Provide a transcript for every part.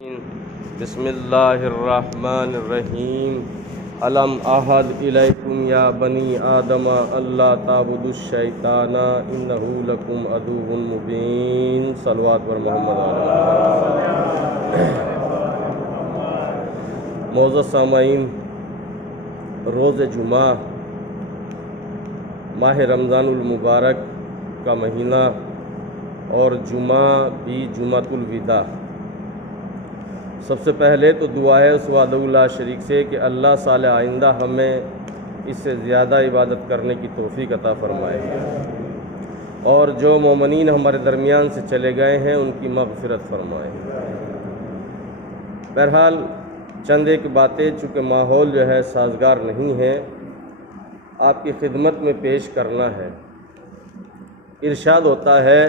بسم اللہ الرحمن الرحیم الم احد الیکم یا بنی آدم اللہ تعبدوا الشیطان انہ لکم عدو مبین صلوات بر محمد علیہ معزز سامعین، روز جمعہ ماہ رمضان المبارک کا مہینہ اور جمعہ بھی جمعۃ الوداع۔ سب سے پہلے تو دعا ہے اس وحدہ لا شریک سے کہ اللہ سال آئندہ ہمیں اس سے زیادہ عبادت کرنے کی توفیق عطا فرمائے، اور جو مومنین ہمارے درمیان سے چلے گئے ہیں ان کی مغفرت فرمائے۔ بہرحال چند ایک باتیں چونکہ ماحول جو ہے سازگار نہیں ہے، آپ کی خدمت میں پیش کرنا ہے۔ ارشاد ہوتا ہے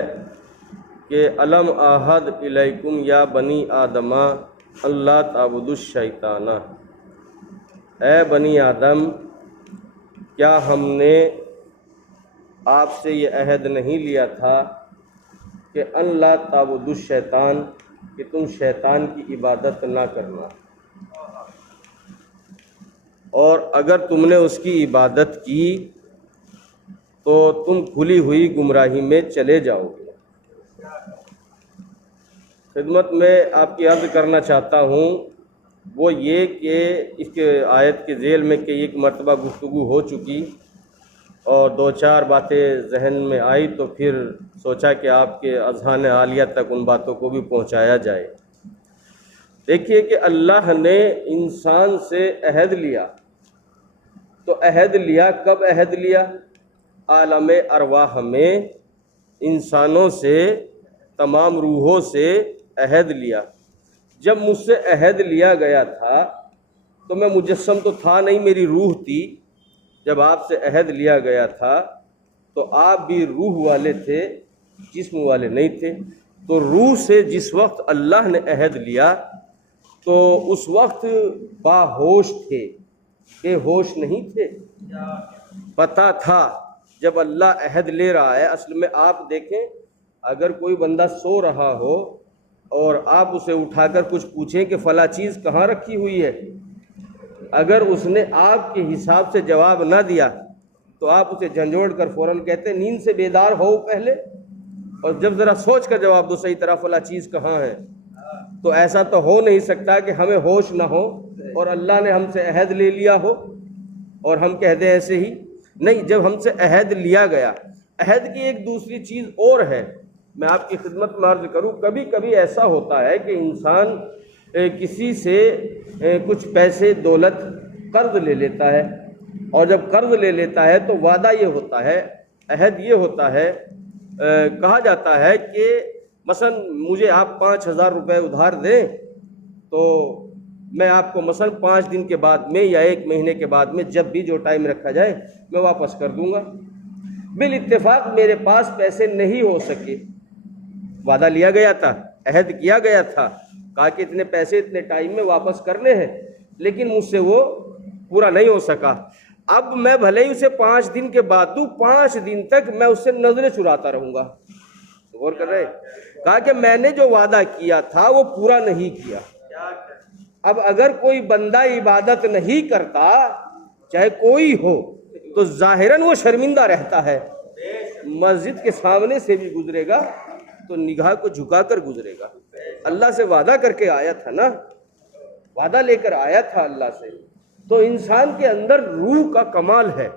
کہ الم احد الیکم یا بنی آدم اللہ تعبدوا الشیطان، اے بنی آدم، کیا ہم نے آپ سے یہ عہد نہیں لیا تھا کہ اللہ تعبدوا الشیطان، کہ تم شیطان کی عبادت نہ کرنا، اور اگر تم نے اس کی عبادت کی تو تم کھلی ہوئی گمراہی میں چلے جاؤ گے۔ خدمت میں آپ کی عرض کرنا چاہتا ہوں وہ یہ کہ اس کے آیت کے ذیل میں کہ ایک مرتبہ گفتگو ہو چکی اور دو چار باتیں ذہن میں آئی، تو پھر سوچا کہ آپ کے اذہان عالیہ تک ان باتوں کو بھی پہنچایا جائے۔ دیکھیے کہ اللہ نے انسان سے عہد لیا، تو عہد لیا کب؟ عہد لیا عالم ارواح میں، انسانوں سے، تمام روحوں سے عہد لیا۔ جب مجھ سے عہد لیا گیا تھا تو میں مجسم تو تھا نہیں، میری روح تھی۔ جب آپ سے عہد لیا گیا تھا تو آپ بھی روح والے تھے، جسم والے نہیں تھے۔ تو روح سے جس وقت اللہ نے عہد لیا تو اس وقت باہوش تھے، بے ہوش نہیں تھے، پتہ تھا جب اللہ عہد لے رہا ہے۔ اصل میں آپ دیکھیں، اگر کوئی بندہ سو رہا ہو اور آپ اسے اٹھا کر کچھ پوچھیں کہ فلاں چیز کہاں رکھی ہوئی ہے، اگر اس نے آپ کے حساب سے جواب نہ دیا تو آپ اسے جھنجھوڑ کر فوراً کہتے ہیں نیند سے بیدار ہو پہلے، اور جب ذرا سوچ کر جواب دو صحیح طرح فلاں چیز کہاں ہے۔ تو ایسا تو ہو نہیں سکتا کہ ہمیں ہوش نہ ہو اور اللہ نے ہم سے عہد لے لیا ہو اور ہم کہہ دیں ایسے ہی نہیں۔ جب ہم سے عہد لیا گیا، عہد کی ایک دوسری چیز اور ہے، میں آپ کی خدمت میں عرض کروں، کبھی کبھی ایسا ہوتا ہے کہ انسان کسی سے کچھ پیسے دولت قرض لے لیتا ہے، اور جب قرض لے لیتا ہے تو وعدہ یہ ہوتا ہے، عہد یہ ہوتا ہے، کہا جاتا ہے کہ مثلا مجھے آپ 5,000 روپے ادھار دیں تو میں آپ کو مثلا 5 دن کے بعد میں یا 1 مہینے کے بعد میں، جب بھی جو ٹائم رکھا جائے، میں واپس کر دوں گا۔ بالاتفاق میرے پاس پیسے نہیں ہو سکے، وعدہ لیا گیا تھا، عہد کیا گیا تھا، کہا کہ اتنے پیسے اتنے ٹائم میں واپس کرنے ہیں، لیکن مجھ سے وہ پورا نہیں ہو سکا۔ اب میں بھلے ہی اسے 5 دن کے بعد دوں، 5 دن تک میں اس سے نظریں چراتا رہوں گا۔ غور کر رہے؟ کہا کہ میں نے جو وعدہ کیا تھا وہ پورا نہیں کیا۔ اب اگر کوئی بندہ عبادت نہیں کرتا، چاہے کوئی ہو، تو ظاہراً وہ شرمندہ رہتا ہے، مسجد کے سامنے سے بھی گزرے گا تو نگاہ کو جھکا کر گزرے گا۔ اللہ سے وعدہ کر کے آیا تھا نا، وعدہ لے کر آیا تھا اللہ سے۔ تو انسان کے اندر روح کا کمال ہے،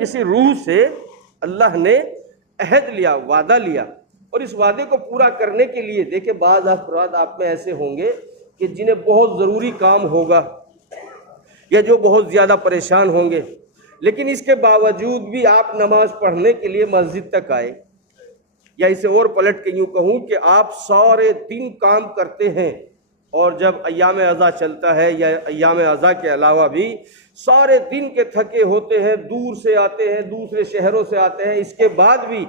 اسی روح سے اللہ نے عہد لیا، وعدہ لیا، اور اس وعدے کو پورا کرنے کے لیے دیکھیں بعض افراد آپ میں ایسے ہوں گے کہ جنہیں بہت ضروری کام ہوگا یا جو بہت زیادہ پریشان ہوں گے، لیکن اس کے باوجود بھی آپ نماز پڑھنے کے لیے مسجد تک آئے، یا اسے اور پلٹ کے یوں کہوں کہ آپ سارے دن کام کرتے ہیں، اور جب ایام عزا چلتا ہے یا ایام عزا کے علاوہ بھی سارے دن کے تھکے ہوتے ہیں، دور سے آتے ہیں، دوسرے شہروں سے آتے ہیں، اس کے بعد بھی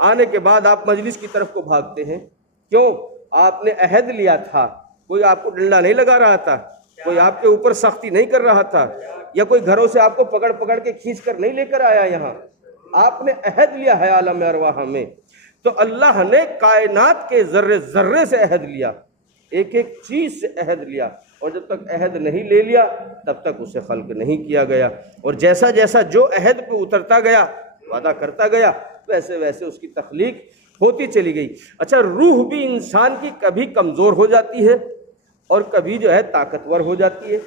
آنے کے بعد آپ مجلس کی طرف کو بھاگتے ہیں۔ کیوں؟ آپ نے عہد لیا تھا، کوئی آپ کو ڈنڈا نہیں لگا رہا تھا، کوئی آپ کے اوپر سختی نہیں کر رہا تھا، یا کوئی گھروں سے آپ کو پکڑ پکڑ کے کھینچ کر نہیں لے کر آیا یہاں، آپ نے عہد لیا ہے عالم ارواح میں۔ تو اللہ نے کائنات کے ذرے ذرے سے عہد لیا، ایک ایک چیز سے عہد لیا، اور جب تک عہد نہیں لے لیا تب تک اسے خلق نہیں کیا گیا، اور جیسا جیسا جو عہد پہ اترتا گیا، وعدہ کرتا گیا، ویسے ویسے اس کی تخلیق ہوتی چلی گئی۔ اچھا، روح بھی انسان کی کبھی کمزور ہو جاتی ہے اور کبھی جو ہے طاقتور ہو جاتی ہے،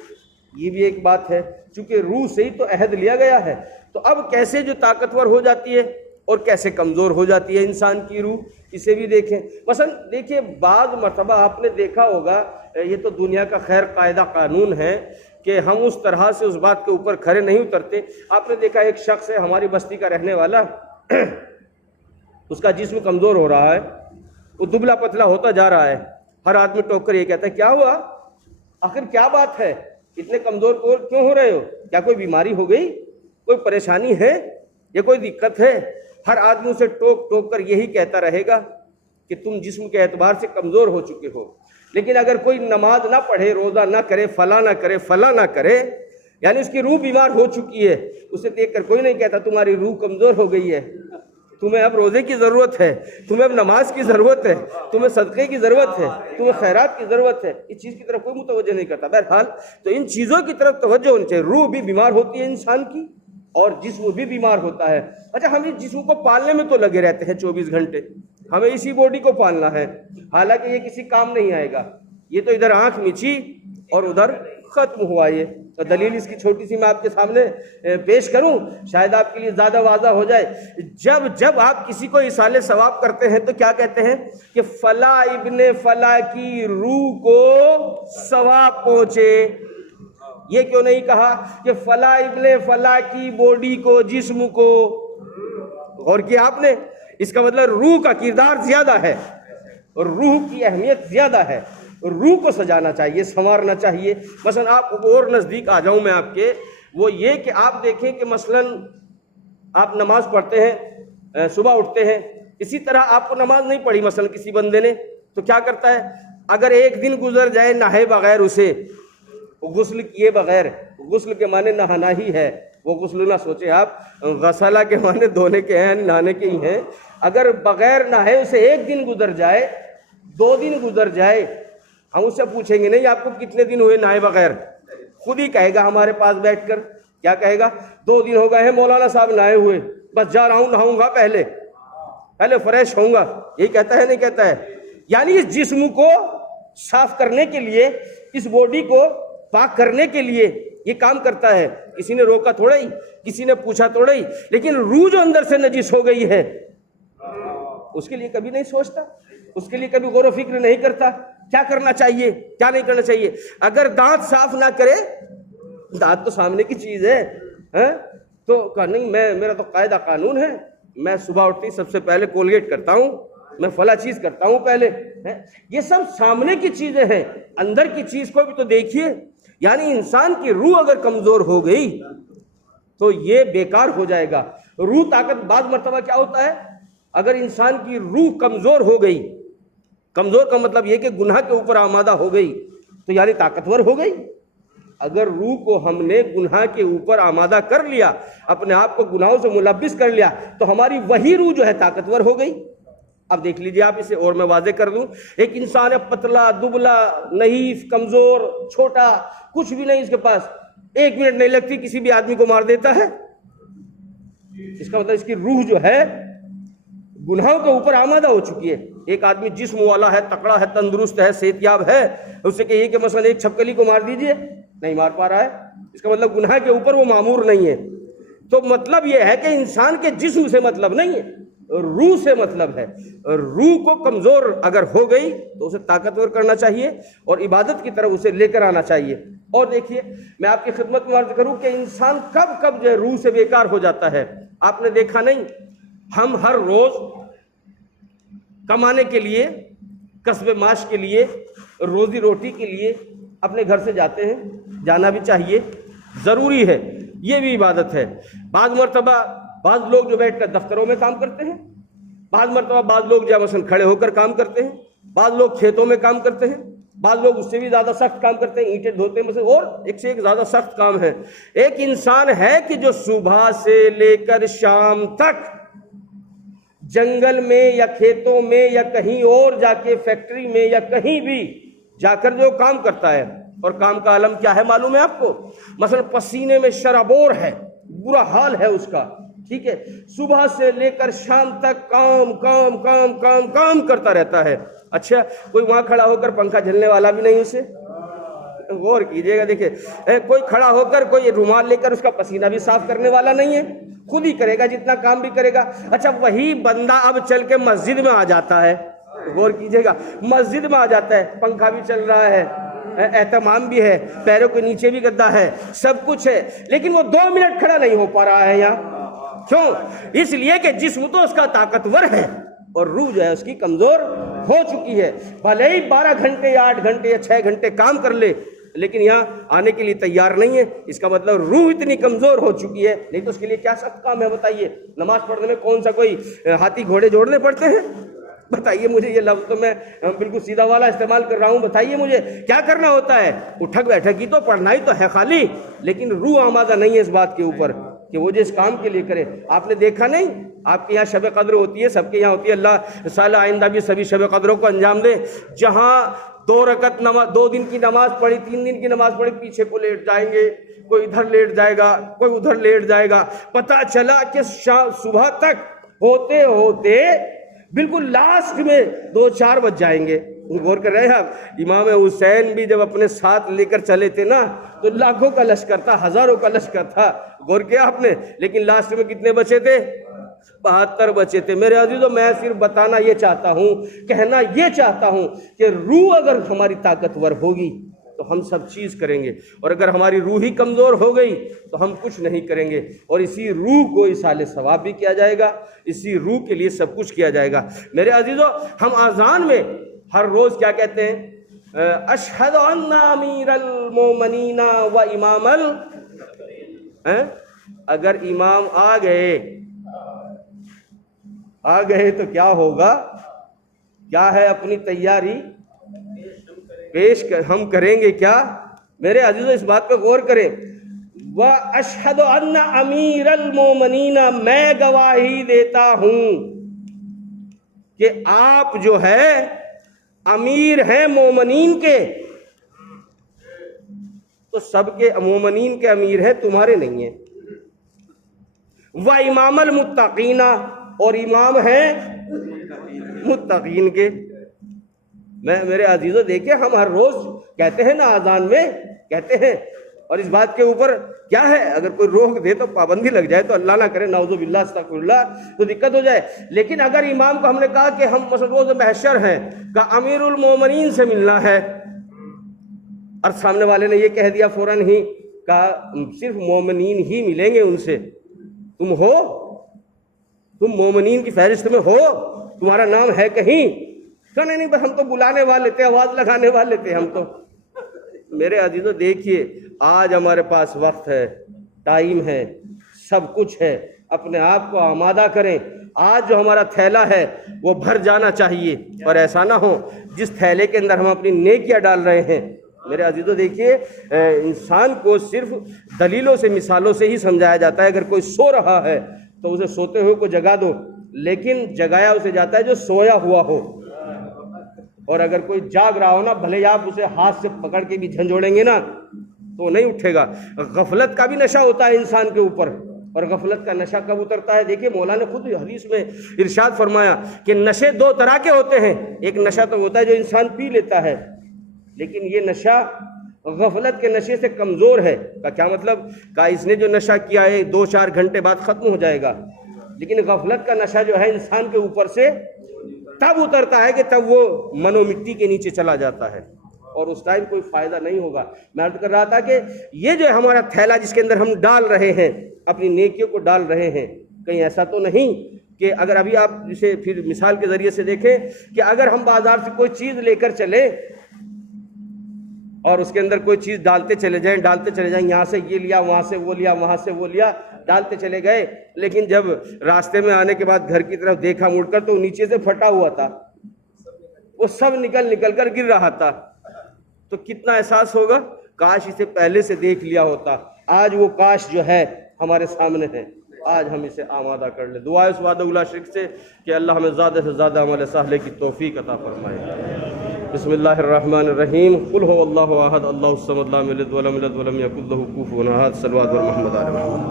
یہ بھی ایک بات ہے، چونکہ روح سے ہی تو عہد لیا گیا ہے۔ تو اب کیسے جو طاقتور ہو جاتی ہے اور کیسے کمزور ہو جاتی ہے انسان کی روح، اسے بھی دیکھیں۔ مثلا دیکھیے، بعض مرتبہ آپ نے دیکھا ہوگا، یہ تو دنیا کا خیر قاعدہ قانون ہے کہ ہم اس طرح سے اس بات کے اوپر کھڑے نہیں اترتے۔ آپ نے دیکھا ایک شخص ہے ہماری بستی کا رہنے والا، اس کا جسم کمزور ہو رہا ہے، وہ دبلا پتلا ہوتا جا رہا ہے، ہر آدمی ٹوک کر یہ کہتا ہے کیا ہوا، آخر کیا بات ہے، اتنے کمزور کیوں ہو رہے ہو، کیا کوئی بیماری ہو گئی، کوئی پریشانی ہے یا کوئی دقت ہے؟ ہر آدمی اسے ٹوک ٹوک کر یہی کہتا رہے گا کہ تم جسم کے اعتبار سے کمزور ہو چکے ہو۔ لیکن اگر کوئی نماز نہ پڑھے، روزہ نہ کرے، فلاں نہ کرے، فلاں نہ کرے، یعنی اس کی روح بیمار ہو چکی ہے، اسے دیکھ کر کوئی نہیں کہتا تمہاری روح کمزور ہو گئی ہے، تمہیں اب روزے کی ضرورت ہے، تمہیں اب نماز کی ضرورت ہے، تمہیں صدقے کی ضرورت ہے، تمہیں خیرات کی ضرورت ہے۔ اس چیز کی طرف کوئی متوجہ نہیں کرتا۔ بہرحال تو ان چیزوں کی طرف توجہ ہونی چاہیے۔ روح بھی بیمار ہوتی ہے انسان کی اور جسم بھی بیمار ہوتا ہے۔ اچھا، ہم اس جسم کو پالنے میں تو لگے رہتے ہیں 24 گھنٹے، ہمیں اسی باڈی کو پالنا ہے، حالانکہ یہ کسی کام نہیں آئے گا، یہ تو ادھر آنکھ مچی اور ادھر ختم ہوا۔ یہ تو دلیل اس کی چھوٹی سی میں آپ کے سامنے پیش کروں، شاید آپ کے لیے زیادہ واضح ہو جائے۔ جب آپ کسی کو ایصال ثواب کرتے ہیں تو کیا کہتے ہیں کہ فلاں ابن فلاں کی روح کو ثواب پہنچے، یہ کیوں نہیں کہا کہ فلاں ابن فلاں کی باڈی کو، جسم کو؟ غور کیا آپ نے؟ اس کا مطلب روح کا کردار زیادہ ہے اور روح کی اہمیت زیادہ ہے، روح کو سجانا چاہیے، سنوارنا چاہیے۔ مثلا آپ اور نزدیک آ جاؤں میں آپ کے، وہ یہ کہ آپ دیکھیں کہ مثلا آپ نماز پڑھتے ہیں، صبح اٹھتے ہیں، اسی طرح آپ کو نماز نہیں پڑھی مثلا کسی بندے نے، تو کیا کرتا ہے؟ اگر ایک دن گزر جائے نہائے بغیر، اسے غسل کیے بغیر، غسل کے معنی نہانا ہی ہے، وہ غسل نہ سوچے آپ، غسلہ کے معنی دھونے کے ہیں، نہانے کے ہی ہیں۔ اگر بغیر نہائے اسے ایک دن گزر جائے، 2 دن گزر جائے، ہم اس سے پوچھیں گے نہیں آپ کو کتنے دن ہوئے نہائے بغیر؟ خود ہی کہے گا ہمارے پاس بیٹھ کر، کیا کہے گا؟ 2 دن ہو گئے ہیں مولانا صاحب نہائے ہوئے، بس جا رہا ہوں، نہاؤں گا، پہلے فریش ہوں گا، یہی کہتا ہے نہیں کہتا ہے؟ یعنی اس جسم کو صاف کرنے کے لیے، اس باڈی کو پاک کرنے کے لیے یہ کام کرتا ہے۔ کسی نے روکا تھوڑا ہی، کسی نے پوچھا تھوڑا ہی، لیکن روح جو اندر سے نجس ہو گئی ہے اس کے لیے کبھی نہیں سوچتا، اس کے لیے کبھی غور و فکر نہیں کرتا کیا کرنا چاہیے، کیا نہیں کرنا چاہیے۔ اگر دانت صاف نہ کرے، دانت تو سامنے کی چیز ہے، تو کہا نہیں میرا تو قاعدہ قانون ہے، میں صبح اٹھتی سب سے پہلے کولگیٹ کرتا ہوں، میں فلاں چیز کرتا ہوں پہلے۔ یہ سب سامنے کی چیزیں ہیں، اندر کی چیز کو بھی تو دیکھیے۔ یعنی انسان کی روح اگر کمزور ہو گئی تو یہ بیکار ہو جائے گا۔ روح طاقت، بعض مرتبہ کیا ہوتا ہے، اگر انسان کی روح کمزور ہو گئی، کمزور کا مطلب یہ کہ گناہ کے اوپر آمادہ ہو گئی، تو یعنی طاقتور ہو گئی۔ اگر روح کو ہم نے گناہ کے اوپر آمادہ کر لیا، اپنے آپ کو گناہوں سے ملبس کر لیا، تو ہماری وہی روح جو ہے طاقتور ہو گئی۔ اب دیکھ لیجئے آپ، اسے اور میں واضح کر دوں، ایک انسان ہے پتلا، دبلا، نحیف، کمزور، چھوٹا، کچھ بھی نہیں اس کے پاس، 1 منٹ نہیں لگتی کسی بھی آدمی کو مار دیتا ہے۔ اس کا مطلب اس کی روح جو ہے گناہوں کے اوپر آمادہ ہو چکی ہے۔ ایک آدمی جسم والا ہے، تکڑا ہے، تندرست ہے، صحت یاب ہے، اسے کہیے کہ مثلا ایک چھپکلی کو مار دیجئے، نہیں مار پا رہا ہے، اس کا مطلب گناہ کے اوپر وہ معمور نہیں ہے۔ تو مطلب یہ ہے کہ انسان کے جسم سے مطلب نہیں ہے، روح سے مطلب ہے۔ روح کو کمزور اگر ہو گئی تو اسے طاقتور کرنا چاہیے اور عبادت کی طرف اسے لے کر آنا چاہیے۔ اور دیکھیے، میں آپ کی خدمت میں عرض کروں کہ انسان کب جو ہے روح سے بیکار ہو جاتا ہے۔ آپ نے دیکھا نہیں، ہم ہر روز کمانے کے لیے، کسب معاش کے لیے، روزی روٹی کے لیے اپنے گھر سے جاتے ہیں، جانا بھی چاہیے، ضروری ہے، یہ بھی عبادت ہے۔ بعض مرتبہ بعض لوگ جو بیٹھ کر دفتروں میں کام کرتے ہیں، بعض مرتبہ بعض لوگ جو مثلا کھڑے ہو کر کام کرتے ہیں، بعض لوگ کھیتوں میں کام کرتے ہیں، بعض لوگ اس سے بھی زیادہ سخت کام کرتے ہیں، اینٹیں دھوتے ہیں مثلا، اور ایک سے ایک زیادہ سخت کام ہے۔ ایک انسان ہے کہ جو صبح سے لے کر شام تک جنگل میں یا کھیتوں میں یا کہیں اور جا کے فیکٹری میں یا کہیں بھی جا کر جو کام کرتا ہے، اور کام کا عالم کیا ہے معلوم ہے آپ کو؟ مثلا پسینے میں شرابور ہے، برا حال ہے اس کا، ٹھیک ہے، صبح سے لے کر شام تک کام کام کام کام کام کرتا رہتا ہے۔ اچھا، کوئی وہاں کھڑا ہو کر پنکھا جھلنے والا بھی نہیں اسے؟ غور کیجئے گا، دیکھیں کوئی کھڑا ہو کر کوئی رومال لے کر اس کا پسینہ بھی صاف کرنے والا نہیں ہے، خود ہی کرے گا جتنا کام بھی کرے گا۔ اچھا، وہی بندہ اب چل کے مسجد میں آ جاتا ہے، غور کیجئے گا، مسجد میں آ جاتا ہے، پنکھا بھی چل رہا ہے، اہتمام بھی ہے، پیروں کے نیچے بھی گدا ہے، سب کچھ ہے، لیکن وہ 2 منٹ کھڑا نہیں ہو پا رہا ہے یہاں۔ کیوں؟ اس لیے کہ جسم تو اس کا طاقتور ہے اور روح جو ہے اس کی کمزور ہو چکی ہے۔ بھلے ہی 12 گھنٹے یا 8 گھنٹے یا 6 گھنٹے کام کر لے، لیکن یہاں آنے کے لیے تیار نہیں ہے۔ اس کا مطلب روح اتنی کمزور ہو چکی ہے۔ نہیں تو اس کے لیے کیا سخت کام ہے بتائیے؟ نماز پڑھنے میں کون سا کوئی ہاتھی گھوڑے جوڑنے پڑتے ہیں؟ بتائیے مجھے، یہ لفظ تو میں بالکل سیدھا والا استعمال کر رہا ہوں، بتائیے مجھے کیا کرنا ہوتا ہے؟ اٹھک بیٹھک کی تو پڑھنا ہی تو ہے خالی، لیکن روح آمادہ نہیں ہے اس بات کے اوپر کہ وہ جو اس کام کے لیے کرے۔ آپ نے دیکھا نہیں، آپ کے یہاں شب قدر ہوتی ہے، سب کے یہاں ہوتی ہے، اللہ سال آئندہ بھی سبھی شب قدروں کو انجام دے۔ جہاں 2 رکعت نماز، 2 دن کی نماز پڑھی، 3 دن کی نماز پڑھی، پیچھے کو لیٹ جائیں گے، کوئی ادھر لیٹ جائے گا، کوئی ادھر لیٹ جائے گا، پتہ چلا کہ صبح تک ہوتے ہوتے بالکل لاسٹ میں 2-4 بج جائیں گے۔ غور کر رہے ہیں آپ؟ امام حسین بھی جب اپنے ساتھ لے کر چلے تھے نا تو لاکھوں کا لشکر تھا، ہزاروں کا لشکر تھا، غور کیا آپ نے؟ لیکن لاسٹ میں کتنے بچے تھے؟ 72 بچے تھے۔ میرے عزیزو، میں صرف بتانا یہ چاہتا ہوں، کہنا یہ چاہتا ہوں کہ روح اگر ہماری طاقتور ہوگی تو ہم سب چیز کریں گے، اور اگر ہماری روح ہی کمزور ہو گئی تو ہم کچھ نہیں کریں گے، اور اسی روح کو ایصال ثواب بھی کیا جائے گا، اسی روح کے لیے سب کچھ کیا جائے گا۔ میرے عزیزو، ہم اذان میں ہر روز کیا کہتے ہیں؟ اشہد ان امیر المومنین و امام اگر امام آ گئے تو کیا ہوگا؟ کیا ہے اپنی تیاری پیش ہم کریں گے کیا؟ میرے عزیزو، اس بات پہ غور کریں۔ وَأَشْهَدُ أَنَّ أَمِيرَ الْمُؤْمِنِينَ، میں گواہی دیتا ہوں کہ آپ جو ہے امیر ہیں مومنین کے، تو سب کے مومنین کے امیر ہیں، تمہارے نہیں ہیں۔ وَإِمَامَ الْمُتَّقِينَ، اور امام ہیں متقین کے۔ میرے عزیزو دیکھیں، ہم ہر روز کہتے ہیں نا، اذان میں کہتے ہیں، اور اس بات کے اوپر کیا ہے، اگر کوئی روک دے تو پابندی لگ جائے تو اللہ نہ کرے، نعوذ باللہ استغفر اللہ، تو دقت ہو جائے۔ لیکن اگر امام کو ہم نے کہا کہ ہم مثلا روز محشر ہیں، کہ امیر المومنین سے ملنا ہے، اور سامنے والے نے یہ کہہ دیا فوراً ہی، کہا صرف مومنین ہی ملیں گے ان سے، تم ہو، تم مومنین کی فہرست میں ہو، تمہارا نام ہے کہیں؟ کہ نہیں بس ہم تو بلانے والے تھے، آواز لگانے والے تھے ہم تو۔ میرے عزیزو دیکھیے، آج ہمارے پاس وقت ہے، ٹائم ہے، سب کچھ ہے، اپنے آپ کو آمادہ کریں۔ آج جو ہمارا تھیلا ہے وہ بھر جانا چاہیے، اور ایسا نہ ہو جس تھیلے کے اندر ہم اپنی نیکیاں ڈال رہے ہیں۔ میرے عزیزو دیکھیے، انسان کو صرف دلیلوں سے، مثالوں سے ہی سمجھایا جاتا ہے۔ اگر کوئی سو رہا ہے تو اسے سوتے ہوئے کو جگا دو، لیکن جگایا اسے جاتا ہے جو سویا ہوا ہو، اور اگر کوئی جاگ رہا ہو نا، بھلے آپ اسے ہاتھ سے پکڑ کے بھی جھنجھوڑیں گے نا تو نہیں اٹھے گا۔ غفلت کا بھی نشہ ہوتا ہے انسان کے اوپر، اور غفلت کا نشہ کب اترتا ہے؟ دیکھیے مولا نے خود حدیث میں ارشاد فرمایا کہ نشے 2 طرح کے ہوتے ہیں۔ ایک نشہ تو ہوتا ہے جو انسان پی لیتا ہے، لیکن یہ نشہ غفلت کے نشے سے کمزور ہے۔ کا کیا مطلب؟ کہ اس نے جو نشہ کیا ہے 2-4 گھنٹے بعد ختم ہو جائے گا، لیکن غفلت کا نشہ جو ہے انسان کے اوپر سے تب اترتا ہے کہ تب وہ منو مٹی کے نیچے چلا جاتا ہے، اور اس ٹائم کوئی فائدہ نہیں ہوگا۔ میں عرض کر رہا تھا کہ یہ جو ہمارا تھیلا جس کے اندر ہم ڈال رہے ہیں، اپنی نیکیوں کو ڈال رہے ہیں، کہیں ایسا تو نہیں کہ اگر ابھی آپ جسے پھر مثال کے ذریعے سے دیکھیں کہ اگر ہم بازار سے کوئی چیز لے کر چلیں اور اس کے اندر کوئی چیز ڈالتے چلے جائیں، یہاں سے یہ لیا، وہاں سے وہ لیا، وہاں سے وہ لیا، ڈالتے چلے گئے، لیکن جب راستے میں آنے کے بعد گھر کی طرف دیکھا مڑ کر تو نیچے سے پھٹا ہوا تھا، وہ سب نکل کر گر رہا تھا، تو کتنا احساس ہوگا؟ کاش اسے پہلے سے دیکھ لیا ہوتا۔ آج وہ کاش جو ہے ہمارے سامنے ہے، آج ہم اسے آمادہ کر لیں۔ دعا ہے اس وحدہ لا شریک سے کہ اللہ ہمیں زیادہ سے زیادہ عمل صالح کی توفیق عطا فرمائے۔ بسم اللہ الرحمن الرحیم قل هو اللہ احد اللہ الصمد لم یلد ولم یولد ولم یکن له کفوا احد صلوات محمد علیہ وسلم.